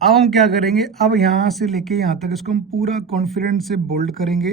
अब हम क्या करेंगे, अब यहाँ से लेके यहाँ तक इसको हम पूरा कॉन्फिडेंस से बोल्ड करेंगे,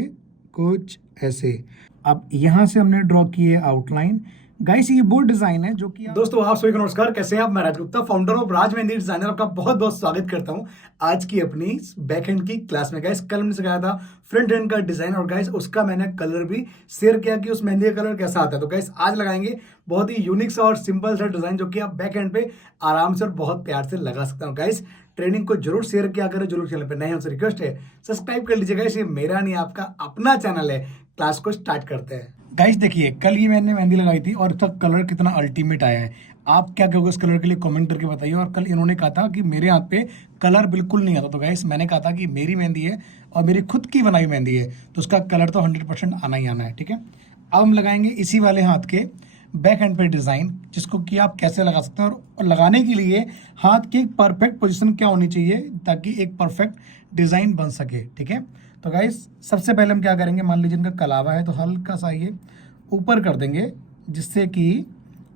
कुछ ऐसे। अब यहाँ से हमने ड्रॉ की है आउटलाइन। गाइस ये वो डिजाइन है जो कि दोस्तों आप सभी को नमस्कार, कैसे हैं आप। मैं Raj Gupta, founder of Raj Mehndi designer, आपका बहुत बहुत स्वागत करता हूं आज की अपनी बैक एंड की क्लास में। गाइस कल हमने सिखाया था फ्रंट एंड का डिजाइन और गाइस उसका मैंने कलर भी शेयर किया कि उस मेहंदी का कलर कैसा आता है। तो गाइस आज लगाएंगे बहुत ही यूनिक सा और सिंपल सा डिजाइन जो कि आप बैक एंड पे आराम से और बहुत प्यार से लगा सकते हो। गाइस ट्रेनिंग को जरूर शेयर किया करें, जरूर चैनल पे नए हमसे रिक्वेस्ट है सब्सक्राइब कर लीजिएगा। ये मेरा नहीं आपका अपना चैनल है। क्लास को स्टार्ट करते हैं। गाइस देखिए कल ही मैंने मेहंदी लगाई थी और इसका कलर कितना अल्टीमेट आया है। आप क्या कहोगे इस कलर के लिए कमेंट करके बताइए। और कल इन्होंने कहा था कि मेरे हाथ पे कलर बिल्कुल नहीं आता, तो गाइस मैंने कहा था कि मेरी मेहंदी है और मेरी खुद की बनाई मेहंदी है तो उसका कलर तो 100% आना ही आना है। ठीक है, अब हम लगाएंगे इसी वाले हाथ के बैक हैंड पे डिजाइन, जिसको कि आप कैसे लगा सकते हैं। और लगाने के लिए हाथ की परफेक्ट पोजीशन क्या होनी चाहिए ताकि एक परफेक्ट डिजाइन बन सके। ठीक है, तो गाइस सबसे पहले हम क्या करेंगे, मान लीजिए इनका कलावा है तो हल्का सा ये ऊपर कर देंगे जिससे कि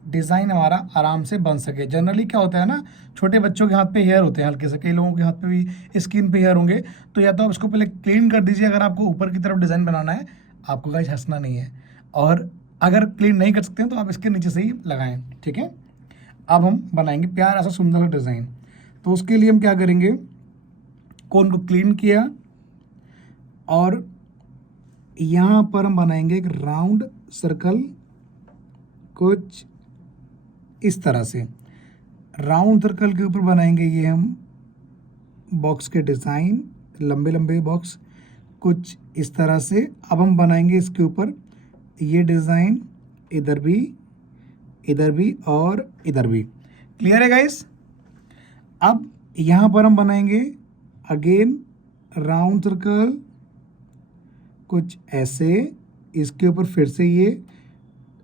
डिज़ाइन हमारा आराम से बन सके। जनरली क्या होता है ना, छोटे बच्चों के हाथ पे हेयर होते हैं हल्के से, कई लोगों के हाथ पे भी स्किन पे हेयर होंगे, तो या तो आप इसको पहले क्लीन कर दीजिए अगर आपको ऊपर की तरफ डिज़ाइन बनाना है। आपको गाइस हंसना नहीं है, और अगर क्लीन नहीं कर सकते हैं तो आप इसके नीचे से ही लगाएं। ठीक है, अब हम बनाएंगे प्यारा सा सुंदर सा डिज़ाइन। तो उसके लिए हम क्या करेंगे, कोन को क्लीन किया और यहाँ पर हम बनाएंगे एक राउंड सर्कल, कुछ इस तरह से। राउंड सर्कल के ऊपर बनाएंगे ये हम बॉक्स के डिज़ाइन, लंबे लंबे बॉक्स कुछ इस तरह से। अब हम बनाएंगे इसके ऊपर ये डिज़ाइन, इधर भी और इधर भी। क्लियर है गाइस। अब यहाँ पर हम बनाएंगे अगेन राउंड सर्कल, कुछ ऐसे। इसके ऊपर फिर से ये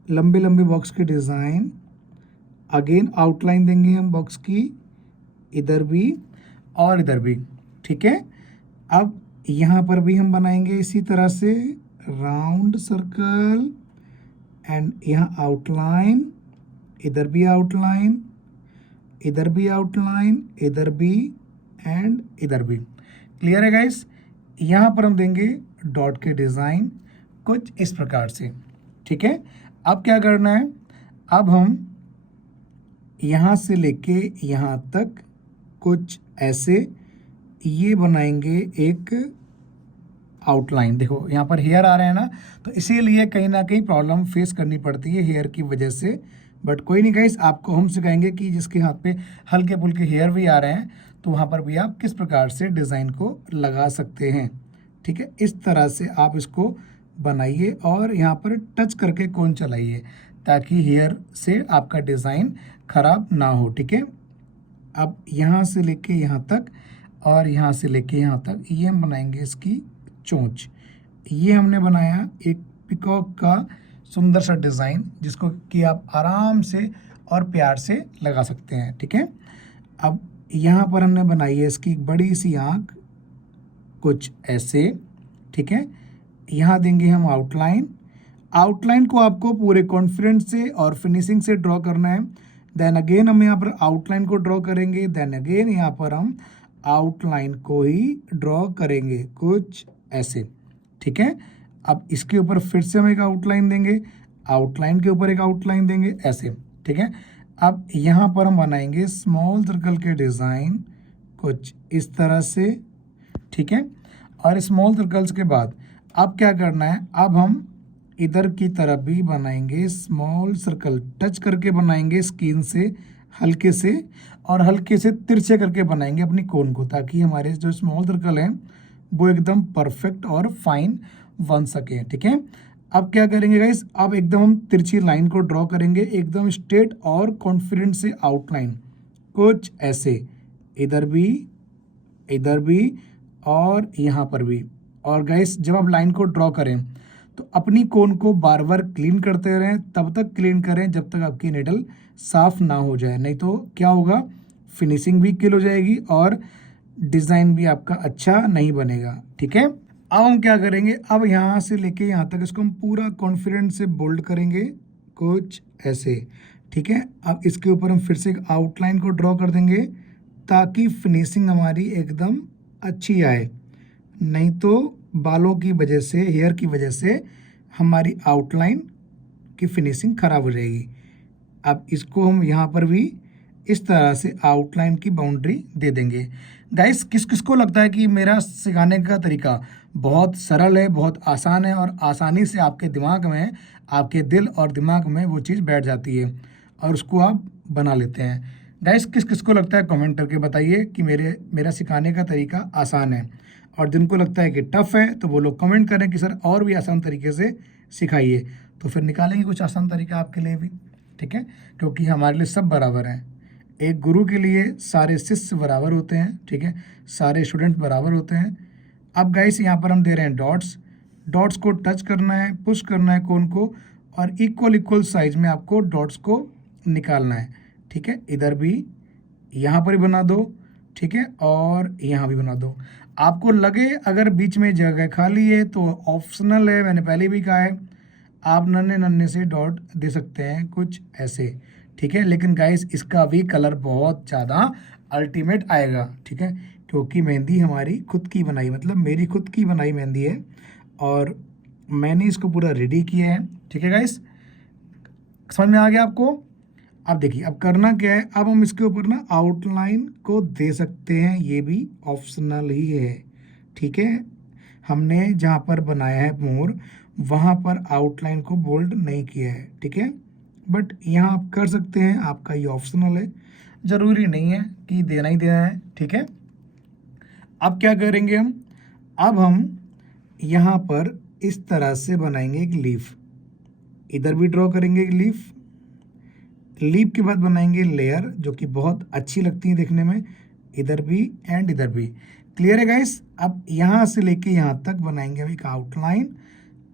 लंबे लंबे बॉक्स के डिज़ाइन, अगेन आउटलाइन देंगे हम बॉक्स की, इधर भी और इधर भी। ठीक है, अब यहाँ पर भी हम बनाएंगे इसी तरह से राउंड सर्कल एंड यहाँ आउटलाइन, इधर भी आउटलाइन, इधर भी आउटलाइन, इधर भी एंड इधर भी। क्लियर है गाइस। यहाँ पर हम देंगे डॉट के डिज़ाइन कुछ इस प्रकार से। ठीक है, अब क्या करना है, अब हम यहाँ से लेके यहाँ तक कुछ ऐसे ये बनाएंगे एक आउटलाइन। देखो यहाँ पर हेयर आ रहे हैं ना, तो इसीलिए कहीं ना कहीं प्रॉब्लम फेस करनी पड़ती है हेयर की वजह से। बट कोई नहीं गाइस, आपको हम सिखाएंगे कि जिसके हाथ पे हल्के फुल्के हेयर भी आ रहे हैं तो वहाँ पर भी आप किस प्रकार से डिज़ाइन को लगा सकते हैं। ठीक है, इस तरह से आप इसको बनाइए और यहाँ पर टच करके कोन चलाइए ताकि हेयर से आपका डिज़ाइन खराब ना हो। ठीक है, अब यहाँ से लेके यहाँ तक और यहाँ से लेके यहाँ तक ये हम बनाएंगे इसकी चोंच। ये हमने बनाया एक पिकॉक का सुंदर सा डिज़ाइन जिसको कि आप आराम से और प्यार से लगा सकते हैं। ठीक है, अब यहाँ पर हमने बनाई है इसकी एक बड़ी सी आँख, कुछ ऐसे। ठीक है, यहाँ देंगे हम आउटलाइन। आउटलाइन को आपको पूरे कॉन्फिडेंस से और फिनिशिंग से ड्रॉ करना है। देन अगेन हम यहाँ पर आउटलाइन को ड्रॉ करेंगे, देन अगेन यहाँ पर हम आउटलाइन को ही ड्रॉ करेंगे कुछ ऐसे। ठीक है, अब इसके ऊपर फिर से हम एक आउटलाइन देंगे, आउटलाइन के ऊपर एक आउटलाइन देंगे ऐसे। ठीक है, अब यहाँ पर हम बनाएंगे स्मॉल सर्कल के डिज़ाइन कुछ इस तरह से। ठीक है, और स्मॉल सर्कल्स के बाद अब क्या करना है, अब हम इधर की तरफ भी बनाएंगे स्मॉल सर्कल, टच करके बनाएंगे स्किन से हल्के से, और हल्के से तिरछे करके बनाएंगे अपनी कोन को ताकि हमारे जो स्मॉल सर्कल हैं वो एकदम परफेक्ट और फाइन बन सके। ठीक है, अब क्या करेंगे गाइस, अब एकदम हम तिरछी लाइन को ड्रॉ करेंगे एकदम स्ट्रेट और कॉन्फिडेंट से आउटलाइन कुछ ऐसे, इधर भी और यहाँ पर भी। और गाइस जब आप लाइन को ड्रॉ करें तो अपनी कोन को बार बार क्लीन करते रहें, तब तक क्लीन करें जब तक आपकी निडल साफ ना हो जाए, नहीं तो क्या होगा, फिनिशिंग भी किल हो जाएगी और डिज़ाइन भी आपका अच्छा नहीं बनेगा। ठीक है, अब हम क्या करेंगे, अब यहाँ से लेके यहाँ तक इसको हम पूरा कॉन्फिडेंट से बोल्ड करेंगे कुछ ऐसे। ठीक है, अब इसके ऊपर हम फिर से एक आउटलाइन को ड्रॉ कर देंगे ताकि फिनिशिंग हमारी एकदम अच्छी आए। नहीं तो बालों की वजह से, हेयर की वजह से हमारी आउटलाइन की फिनिशिंग ख़राब हो जाएगी। अब इसको हम यहाँ पर भी इस तरह से आउटलाइन की बाउंड्री दे देंगे। गाइस, किस किस को लगता है कि मेरा सिखाने का तरीका बहुत सरल है, बहुत आसान है और आसानी से आपके दिमाग में, आपके दिल और दिमाग में वो चीज़ बैठ जाती है और उसको आप बना लेते हैं? गाइस, किस किस को लगता है कमेंट करके बताइए कि मेरा सिखाने का तरीका आसान है। और जिनको लगता है कि टफ़ है तो वो लोग कमेंट करें कि सर और भी आसान तरीके से सिखाइए, तो फिर निकालेंगे कुछ आसान तरीका आपके लिए भी। ठीक है, क्योंकि हमारे लिए सब बराबर हैं। एक गुरु के लिए सारे शिष्य बराबर होते हैं। ठीक है, सारे स्टूडेंट बराबर होते हैं। अब गाइस, यहाँ पर हम दे रहे हैं डॉट्स। डॉट्स को टच करना है, पुश करना है कोन को, और इक्वल साइज में आपको डॉट्स को निकालना है। ठीक है, इधर भी, यहाँ पर भी बना दो। ठीक है, और यहाँ भी बना दो। आपको लगे अगर बीच में जगह खाली है तो ऑप्शनल है, मैंने पहले भी कहा है, आप नन्हे नन्हे से डॉट दे सकते हैं कुछ ऐसे। ठीक है, लेकिन गाइस इसका भी कलर बहुत ज़्यादा अल्टीमेट आएगा। ठीक है, क्योंकि मेहंदी हमारी खुद की बनाई, मतलब मेरी खुद की बनाई मेहंदी है और मैंने इसको पूरा रेडी किया है। ठीक है गाइस, समझ में आ गया आपको? अब देखिए, अब करना क्या है, अब हम इसके ऊपर ना आउटलाइन को दे सकते हैं, ये भी ऑप्शनल ही है। ठीक है, हमने जहाँ पर बनाया है मोर, वहाँ पर आउटलाइन को बोल्ड नहीं किया है। ठीक है, बट यहाँ आप कर सकते हैं, आपका ये ऑप्शनल है, ज़रूरी नहीं है कि देना ही देना है। ठीक है, अब क्या करेंगे हम, अब हम यहाँ पर इस तरह से बनाएंगे एक लीफ। इधर भी ड्रॉ करेंगे एक लीफ। लीफ के बाद बनाएंगे लेयर, जो कि बहुत अच्छी लगती है देखने में, इधर भी एंड इधर भी। क्लियर है गाइस? अब यहाँ से लेके यहाँ तक बनाएंगे अब एक आउटलाइन।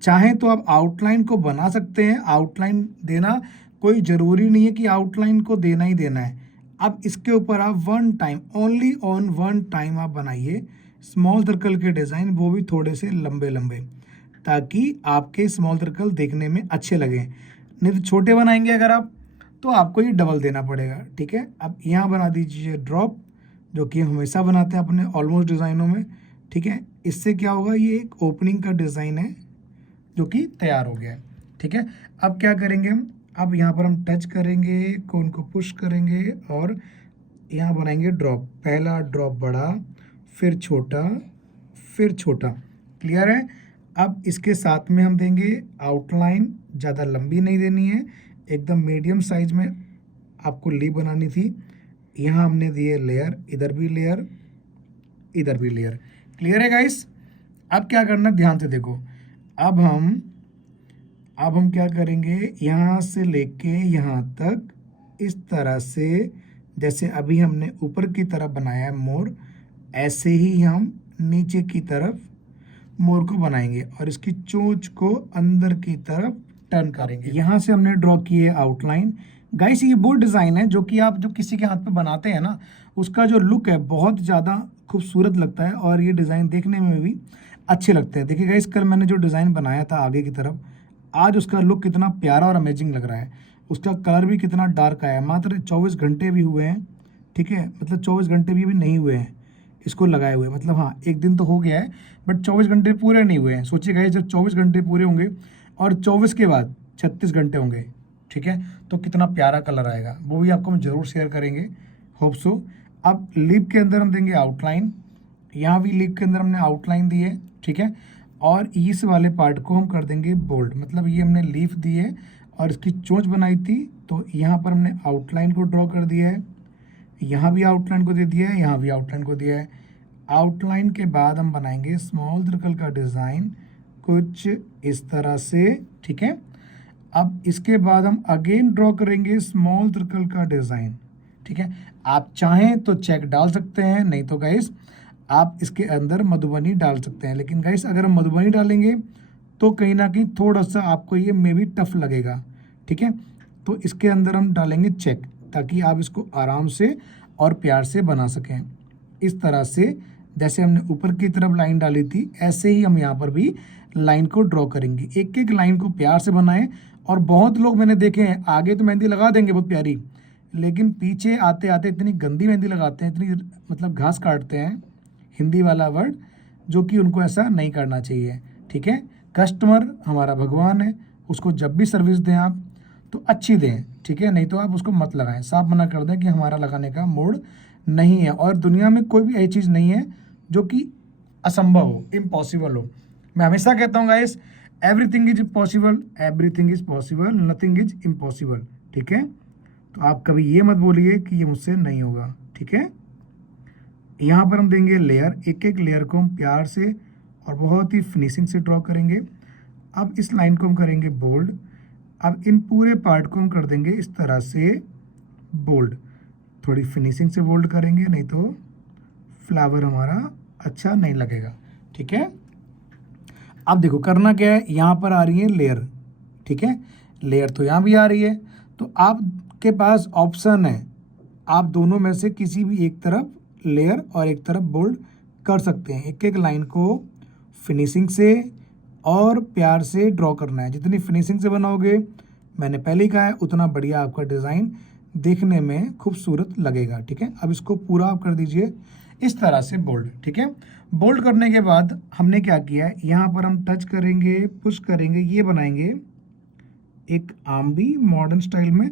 चाहे तो आप आउटलाइन को बना सकते हैं, आउटलाइन देना कोई ज़रूरी नहीं है कि आउटलाइन को देना ही देना है। अब इसके ऊपर आप one time, only on one time आप बनाइए स्मॉल सर्कल के डिज़ाइन, वो भी थोड़े से लंबे लंबे, ताकि आपके स्मॉल सर्कल देखने में अच्छे लगें। नहीं तो छोटे बनाएंगे अगर आप, तो आपको ये डबल देना पड़ेगा। ठीक है, अब यहाँ बना दीजिए ड्रॉप, जो कि हम हमेशा बनाते हैं अपने ऑलमोस्ट डिज़ाइनों में। ठीक है, इससे क्या होगा, ये एक ओपनिंग का डिज़ाइन है जो कि तैयार हो गया है। ठीक है, अब क्या करेंगे हम, अब यहाँ पर हम टच करेंगे, कोन को पुश करेंगे और यहाँ बनाएंगे ड्रॉप। पहला ड्रॉप बड़ा, फिर छोटा, फिर छोटा। क्लियर है? अब इसके साथ में हम देंगे आउटलाइन, ज़्यादा लंबी नहीं देनी है, एकदम मीडियम साइज में आपको लीफ बनानी थी। यहाँ हमने दिए लेयर, इधर भी लेयर, इधर भी लेयर। क्लियर है गाइस? अब क्या करना, ध्यान से देखो। अब हम क्या करेंगे, यहाँ से लेके यहाँ तक इस तरह से, जैसे अभी हमने ऊपर की तरफ बनाया है मोर, ऐसे ही हम नीचे की तरफ मोर को बनाएंगे और इसकी चोंच को अंदर की तरफ टर्न करेंगे। यहाँ से हमने ड्रॉ की है आउटलाइन। गाइस, ये वो डिज़ाइन है जो कि आप जो किसी के हाथ पे बनाते हैं ना, उसका जो लुक है बहुत ज़्यादा खूबसूरत लगता है और ये डिज़ाइन देखने में भी अच्छे लगते हैं। देखिए गाइस, कल मैंने जो डिज़ाइन बनाया था आगे की तरफ, आज उसका लुक कितना प्यारा और अमेजिंग लग रहा है। उसका कलर भी कितना डार्क आया है। मात्र 24 घंटे भी हुए हैं। ठीक है, मतलब 24 घंटे भी नहीं हुए हैं इसको लगाए हुए, मतलब हाँ एक दिन तो हो गया है, बट 24 घंटे पूरे नहीं हुए हैं। सोचिए गाइस, जब 24 घंटे पूरे होंगे और 24 के बाद 36 घंटे होंगे, ठीक है, तो कितना प्यारा कलर आएगा, वो भी आपको हम जरूर शेयर करेंगे, होप सो। अब लिप के अंदर हम देंगे आउटलाइन। यहाँ भी लिप के अंदर हमने आउटलाइन दी है। ठीक है, और इस वाले पार्ट को हम कर देंगे बोल्ड, मतलब ये हमने लीफ दी है और इसकी चोंच बनाई थी, तो यहाँ पर हमने आउटलाइन को ड्रॉ कर दिया है। यहाँ भी आउटलाइन को दे दिया है, यहाँ भी आउटलाइन को दिया है। आउटलाइन के बाद हम बनाएंगे स्मॉल सर्कल का डिज़ाइन कुछ इस तरह से। ठीक है, अब इसके बाद हम अगेन ड्रॉ करेंगे स्मॉल सर्कल का डिज़ाइन। ठीक है, आप चाहें तो चेक डाल सकते हैं, नहीं तो गाइस आप इसके अंदर मधुबनी डाल सकते हैं। लेकिन गाइस, अगर हम मधुबनी डालेंगे तो कहीं ना कहीं थोड़ा सा आपको ये मे भी टफ लगेगा। ठीक है, तो इसके अंदर हम डालेंगे चेक, ताकि आप इसको आराम से और प्यार से बना सकें। इस तरह से जैसे हमने ऊपर की तरफ लाइन डाली थी, ऐसे ही हम यहाँ पर भी लाइन को ड्रॉ करेंगे। एक एक लाइन को प्यार से बनाएं। और बहुत लोग मैंने देखे हैं, आगे तो मेहंदी लगा देंगे बहुत प्यारी, लेकिन पीछे आते आते इतनी गंदी मेहंदी लगाते हैं, इतनी मतलब घास काटते हैं, हिंदी वाला वर्ड, जो कि उनको ऐसा नहीं करना चाहिए। ठीक है, कस्टमर हमारा भगवान है, उसको जब भी सर्विस दें आप तो अच्छी दें। ठीक है, नहीं तो आप उसको मत लगाएं, साफ मना कर दें कि हमारा लगाने का मूड नहीं है। और दुनिया में कोई भी ऐसी चीज़ नहीं है जो कि असंभव हो, इम्पॉसिबल हो। मैं हमेशा कहता हूँ guys, everything is possible, everything is possible, nothing is impossible. ठीक है, तो आप कभी ये मत बोलिए कि ये मुझसे नहीं होगा। ठीक है, यहाँ पर हम देंगे लेयर, एक एक लेयर को हम प्यार से और बहुत ही फिनिशिंग से ड्रॉ करेंगे। अब इस लाइन को हम करेंगे बोल्ड। अब इन पूरे पार्ट को हम कर देंगे इस तरह से बोल्ड, थोड़ी फिनिशिंग से बोल्ड करेंगे, नहीं तो फ्लावर हमारा अच्छा नहीं लगेगा। ठीक है, अब देखो करना क्या है, यहाँ पर आ रही है लेयर। ठीक है, लेयर तो यहाँ भी आ रही है, तो आपके पास ऑप्शन है, आप दोनों में से किसी भी एक तरफ लेयर और एक तरफ बोल्ड कर सकते हैं। एक एक लाइन को फिनिशिंग से और प्यार से ड्रॉ करना है। जितनी फिनिशिंग से बनाओगे, मैंने पहले ही कहा है, उतना बढ़िया आपका डिज़ाइन देखने में खूबसूरत लगेगा। ठीक है, अब इसको पूरा आप कर दीजिए इस तरह से बोल्ड। ठीक है, बोल्ड करने के बाद हमने क्या किया है, यहाँ पर हम टच करेंगे, पुश करेंगे, ये बनाएंगे एक आम भी मॉडर्न स्टाइल में।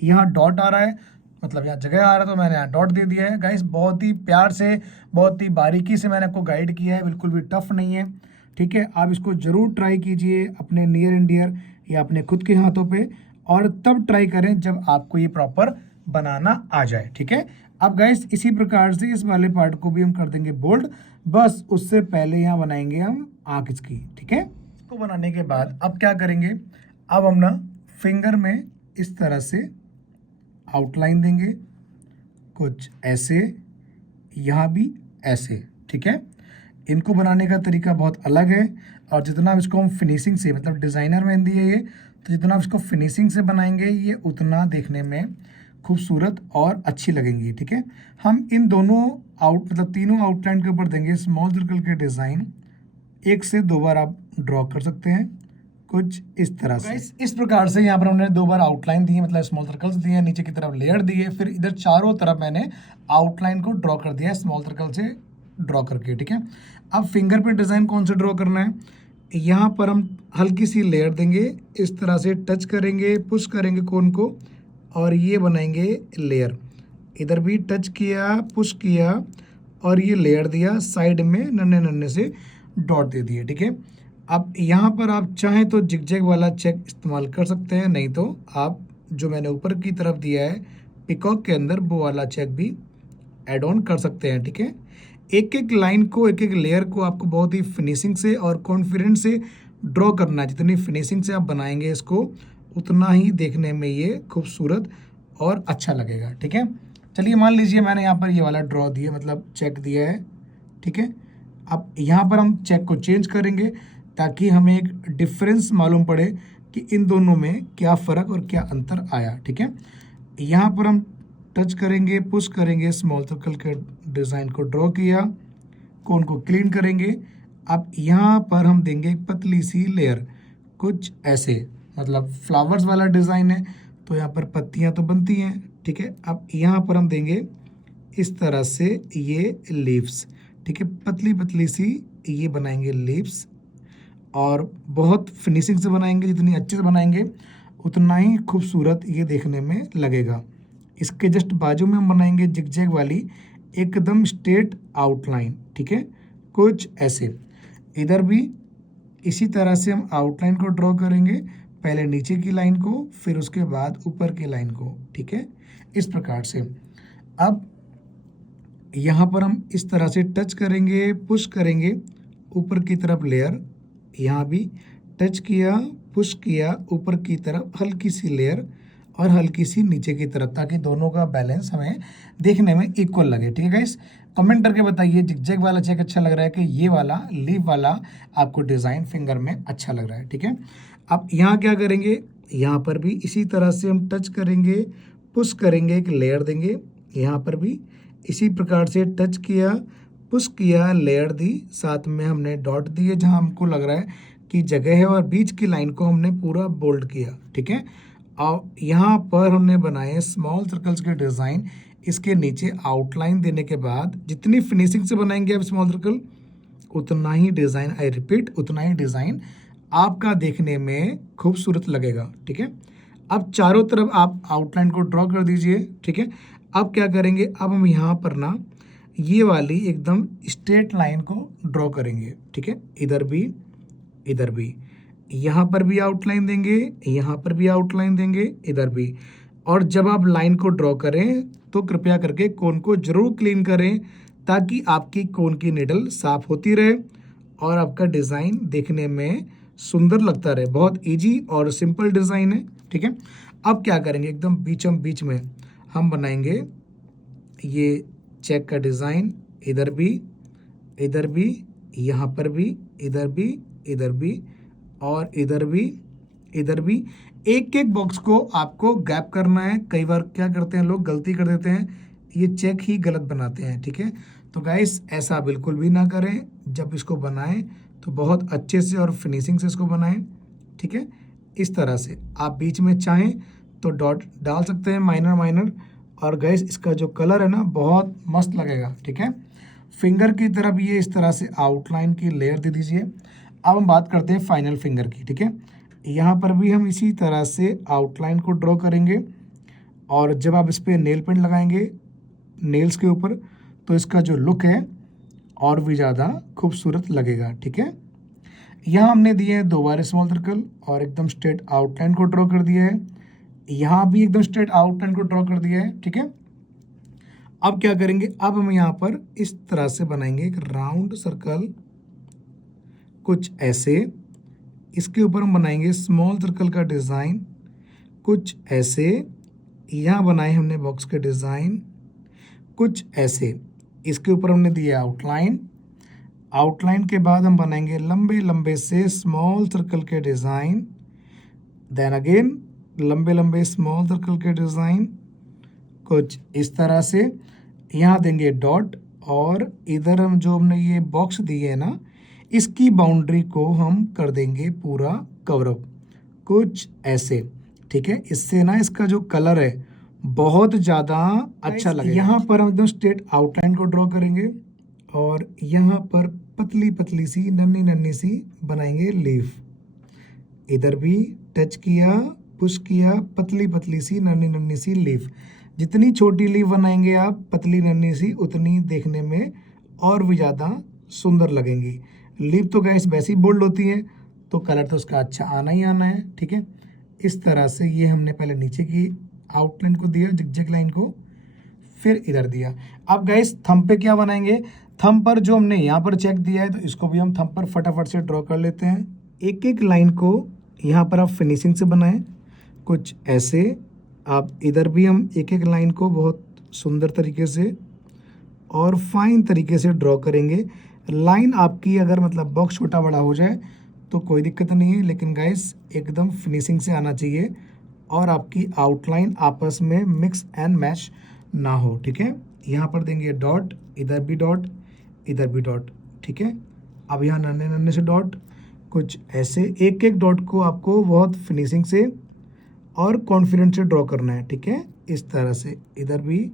यहाँ डॉट आ रहा है, मतलब यहाँ जगह आ रहा है, तो मैंने यहाँ डॉट दे दिया है। गाइस बहुत ही प्यार से, बहुत ही बारीकी से मैंने आपको गाइड किया है, बिल्कुल भी टफ नहीं है। ठीक है, आप इसको ज़रूर ट्राई कीजिए अपने नियर एंड डियर या अपने खुद के हाथों पे, और तब ट्राई करें जब आपको ये प्रॉपर बनाना आ जाए। ठीक है, अब गाइस इसी प्रकार से इस वाले पार्ट को भी हम कर देंगे बोल्ड, बस उससे पहले यहाँ बनाएंगे हम आँख इसकी। ठीक है, इसको बनाने के बाद अब क्या करेंगे, अब हम ना फिंगर में इस तरह से आउटलाइन देंगे, कुछ ऐसे, यहाँ भी ऐसे। ठीक है, इनको बनाने का तरीका बहुत अलग है, और जितना इसको हम फिनिशिंग से, मतलब डिज़ाइनर मेहंदी है ये, तो जितना इसको फिनिशिंग से बनाएंगे ये उतना देखने में खूबसूरत और अच्छी लगेंगी। ठीक है, हम इन दोनों मतलब तीनों आउटलाइन के ऊपर देंगे स्मॉल सर्कल के डिज़ाइन। 1 से 2 बार आप ड्रॉ कर सकते हैं, कुछ इस तरह से। इस प्रकार से यहाँ पर हमने 2 बार आउटलाइन दी है, मतलब स्मॉल सर्कल्स दिए हैं, नीचे की तरफ लेयर दी है, फिर इधर चारों तरफ मैंने आउटलाइन को ड्रॉ कर दिया है स्मॉल सर्कल से ड्रॉ करके। ठीक है, अब फिंगर पे डिज़ाइन कौन सा ड्रॉ करना है, यहाँ पर हम हल्की सी लेयर देंगे, इस तरह से टच करेंगे, पुश करेंगे कोन को, और ये बनाएंगे लेयर। इधर भी टच किया, पुश किया, और ये लेयर दिया, साइड में नन्हे नन्हे से डॉट दे दिए। ठीक है, अब यहाँ पर आप चाहें तो जिगजैग वाला चेक इस्तेमाल कर सकते हैं, नहीं तो आप जो मैंने ऊपर की तरफ दिया है पिकॉक के अंदर, वो वाला चेक भी ऐड ऑन कर सकते हैं। ठीक है, एक एक लाइन को, एक एक लेयर को आपको बहुत ही फिनिशिंग से और कॉन्फिडेंस से ड्रॉ करना है। जितनी फिनिशिंग से आप बनाएंगे इसको, उतना ही देखने में ये खूबसूरत और अच्छा लगेगा। ठीक है, चलिए मान लीजिए मैंने यहाँ पर ये वाला ड्रॉ दिया, मतलब चेक दिया है। ठीक है, अब यहाँ पर हम चेक को चेंज करेंगे ताकि हमें एक डिफरेंस मालूम पड़े कि इन दोनों में क्या फ़र्क और क्या अंतर आया। ठीक है, यहाँ पर हम टच करेंगे, पुश करेंगे, स्मॉल सर्कल के डिज़ाइन को ड्रॉ किया, कोन को क्लीन करेंगे। अब यहाँ पर हम देंगे एक पतली सी लेयर, कुछ ऐसे, मतलब फ्लावर्स वाला डिज़ाइन है तो यहाँ पर पत्तियाँ तो बनती हैं। ठीक है, अब यहाँ पर हम देंगे इस तरह से ये लीव्स। ठीक है, पतली पतली सी ये बनाएंगे लीव्स, और बहुत फिनिशिंग से बनाएंगे, जितनी अच्छे से बनाएंगे उतना ही खूबसूरत ये देखने में लगेगा। इसके जस्ट बाजू में हम बनाएंगे जिगजैग वाली एकदम स्ट्रेट आउटलाइन। ठीक है, कुछ ऐसे। इधर भी इसी तरह से हम आउटलाइन को ड्रॉ करेंगे, पहले नीचे की लाइन को, फिर उसके बाद ऊपर की लाइन को। ठीक है, इस प्रकार से। अब यहाँ पर हम इस तरह से टच करेंगे, पुश करेंगे, ऊपर की तरफ लेयर, यहाँ भी टच किया, पुश किया, ऊपर की तरफ हल्की सी लेयर और हल्की सी नीचे की तरफ, ताकि दोनों का बैलेंस हमें देखने में इक्वल लगे। ठीक है गाइस, कमेंट करके बताइए जिगजैग वाला चेक अच्छा लग रहा है कि ये वाला लीव वाला आपको डिज़ाइन फिंगर में अच्छा लग रहा है। ठीक है, अब यहाँ क्या करेंगे, यहाँ पर भी इसी तरह से हम टच करेंगे, पुश करेंगे, एक लेयर देंगे, यहाँ पर भी इसी प्रकार से टच किया, पुश किया, लेयर दी, साथ में हमने डॉट दिए जहाँ हमको लग रहा है कि जगह है, और बीच की लाइन को हमने पूरा बोल्ड किया। ठीक है, और यहाँ पर हमने बनाए स्मॉल सर्कल्स के डिज़ाइन। इसके नीचे आउटलाइन देने के बाद जितनी फिनिशिंग से बनाएंगे आप स्मॉल सर्कल, उतना ही डिज़ाइन, आई रिपीट, उतना ही डिज़ाइन आपका देखने में खूबसूरत लगेगा। ठीक है, अब चारों तरफ आप आउटलाइन को ड्रॉ कर दीजिए। ठीक है, अब क्या करेंगे, अब हम यहाँ पर ना ये वाली एकदम स्ट्रेट लाइन को ड्रॉ करेंगे। ठीक है, इधर भी, इधर भी, यहाँ पर भी आउटलाइन देंगे, यहाँ पर भी आउटलाइन देंगे, इधर भी। और जब आप लाइन को ड्रॉ करें तो कृपया करके कोन को जरूर क्लीन करें, ताकि आपकी कोन की निडल साफ होती रहे और आपका डिज़ाइन देखने में सुंदर लगता रहे। बहुत इजी और सिंपल डिज़ाइन है। ठीक है, अब क्या करेंगे, एकदम बीचम बीच में हम बनाएंगे ये चेक का डिज़ाइन, इधर भी, इधर भी, यहाँ पर भी, इधर भी, इधर भी, और इधर भी, इधर भी। एक एक बॉक्स को आपको गैप करना है। कई बार क्या करते हैं लोग, गलती कर देते हैं, ये चेक ही गलत बनाते हैं। ठीक है, तो गाइस ऐसा बिल्कुल भी ना करें। जब इसको बनाएं तो बहुत अच्छे से और फिनिशिंग से इसको बनाएं। ठीक है, इस तरह से आप बीच में चाहें तो डॉट डाल सकते हैं, माइनर माइनर। और गाइस इसका जो कलर है ना बहुत मस्त लगेगा। ठीक है, फिंगर की तरफ ये इस तरह से आउटलाइन की लेयर दे दीजिए। अब हम बात करते हैं फाइनल फिंगर की। ठीक है, यहाँ पर भी हम इसी तरह से आउटलाइन को ड्रॉ करेंगे, और जब आप इस पर नेल पेंट लगाएंगे नेल्स के ऊपर, तो इसका जो लुक है और भी ज़्यादा खूबसूरत लगेगा। ठीक है, यहाँ हमने दिए हैं 2 बार स्मॉल सर्कल और एकदम स्ट्रेट आउटलाइन को ड्रॉ कर दिया है। यहाँ भी एकदम स्ट्रेट आउटलाइन को ड्रॉ कर दिया है। ठीक है, अब क्या करेंगे, अब हम यहाँ पर इस तरह से बनाएंगे एक राउंड सर्कल, कुछ ऐसे। इसके ऊपर हम बनाएंगे स्मॉल सर्कल का डिज़ाइन, कुछ ऐसे। यहाँ बनाए हमने बॉक्स के डिज़ाइन, कुछ ऐसे। इसके ऊपर हमने दिया आउटलाइन। आउटलाइन के बाद हम बनाएंगे लंबे लंबे से स्मॉल सर्कल के डिज़ाइन, देन अगेन लंबे लंबे स्मॉल सर्कल के डिज़ाइन, कुछ इस तरह से। यहाँ देंगे डॉट, और इधर हम जो हमने ये बॉक्स दिए है ना, इसकी बाउंड्री को हम कर देंगे पूरा कवरअप, कुछ ऐसे। ठीक है, इससे ना इसका जो कलर है बहुत ज़्यादा अच्छा लगेगा। यहाँ पर हम एकदम स्ट्रेट आउटलाइन को ड्रॉ करेंगे, और यहाँ पर पतली पतली सी नन्ही नन्ही सी बनाएंगे लीफ। इधर भी टच किया, पुश किया, पतली पतली सी नन्ही नन्ही सी लीफ। जितनी छोटी लीफ बनाएंगे आप पतली नन्ही सी, उतनी देखने में और भी ज़्यादा सुंदर लगेंगी। लीफ तो गैस वैसे ही बोल्ड होती है, तो कलर तो उसका अच्छा आना ही आना है। ठीक है, इस तरह से ये हमने पहले नीचे की आउटलाइन को दिया, जिगजैग लाइन को, फिर इधर दिया। अब गैस थंब पे क्या बनाएंगे, थंब पर जो हमने यहाँ पर चेक दिया है, तो इसको भी हम थंब पर फटाफट से ड्रॉ कर लेते हैं। एक एक लाइन को यहाँ पर आप फिनिशिंग से बनाएं, कुछ ऐसे। आप इधर भी हम एक एक लाइन को बहुत सुंदर तरीके से और फाइन तरीके से ड्रॉ करेंगे। लाइन आपकी अगर मतलब बॉक्स छोटा बड़ा हो जाए तो कोई दिक्कत नहीं है, लेकिन गाइस एकदम फिनिशिंग से आना चाहिए और आपकी आउटलाइन आपस में मिक्स एंड मैच ना हो। ठीक है, यहाँ पर देंगे डॉट, इधर भी डॉट, इधर भी डॉट। ठीक है, अब यहाँ नन्हे नन्हे से डॉट, कुछ ऐसे। एक एक डॉट को आपको बहुत फिनिशिंग से और कॉन्फिडेंस से ड्रॉ करना है। ठीक है, इस तरह से इधर भी,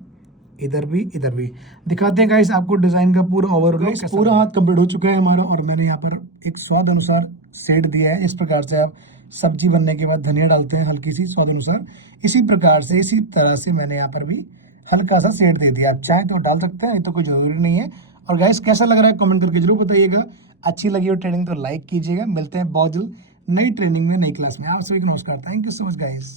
इधर भी, इधर भी। दिखाते हैं गाइस आपको डिज़ाइन का पूरा ओवरऑल। पूरा हाथ कंप्लीट हो चुका है हमारा, और मैंने यहाँ पर एक स्वाद अनुसार सेट दिया है। इस प्रकार से आप सब्जी बनने के बाद धनिया डालते हैं हल्की सी स्वाद अनुसार, इसी प्रकार से इसी तरह से मैंने यहाँ पर भी हल्का सा सेट दे दिया। आप चाहें तो डाल सकते हैं, ये तो कोई ज़रूरी नहीं है। और गाइस कैसा लग रहा है कमेंट करके जरूर बताइएगा। अच्छी लगी हो ट्रेनिंग तो लाइक कीजिएगा। मिलते हैं बहुत जल्द नई ट्रेनिंग में, नई क्लास में। आप सभी को नमस्कार, thank you so much guys.